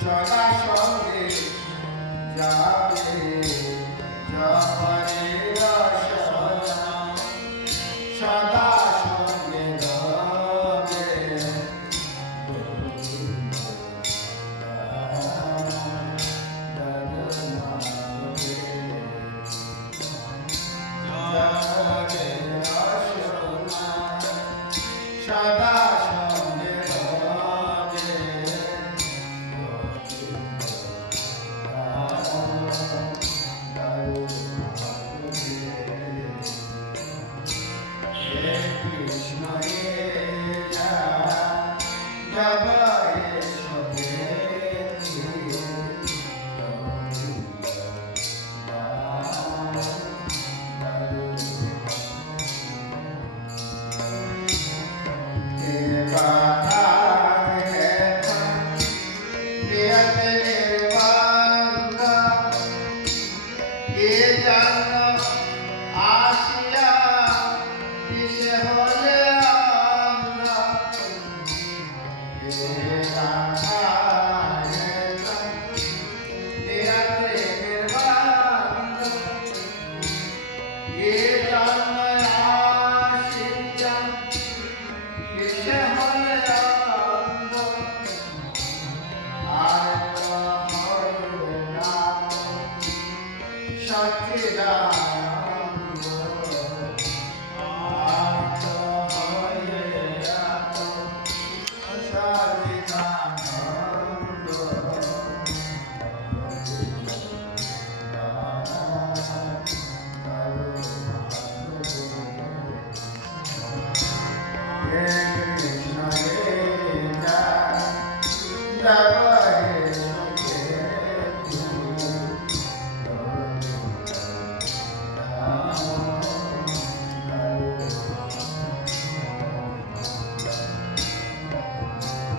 সদা সঙ্গে যাবে যাবে সদা সদা Yeah.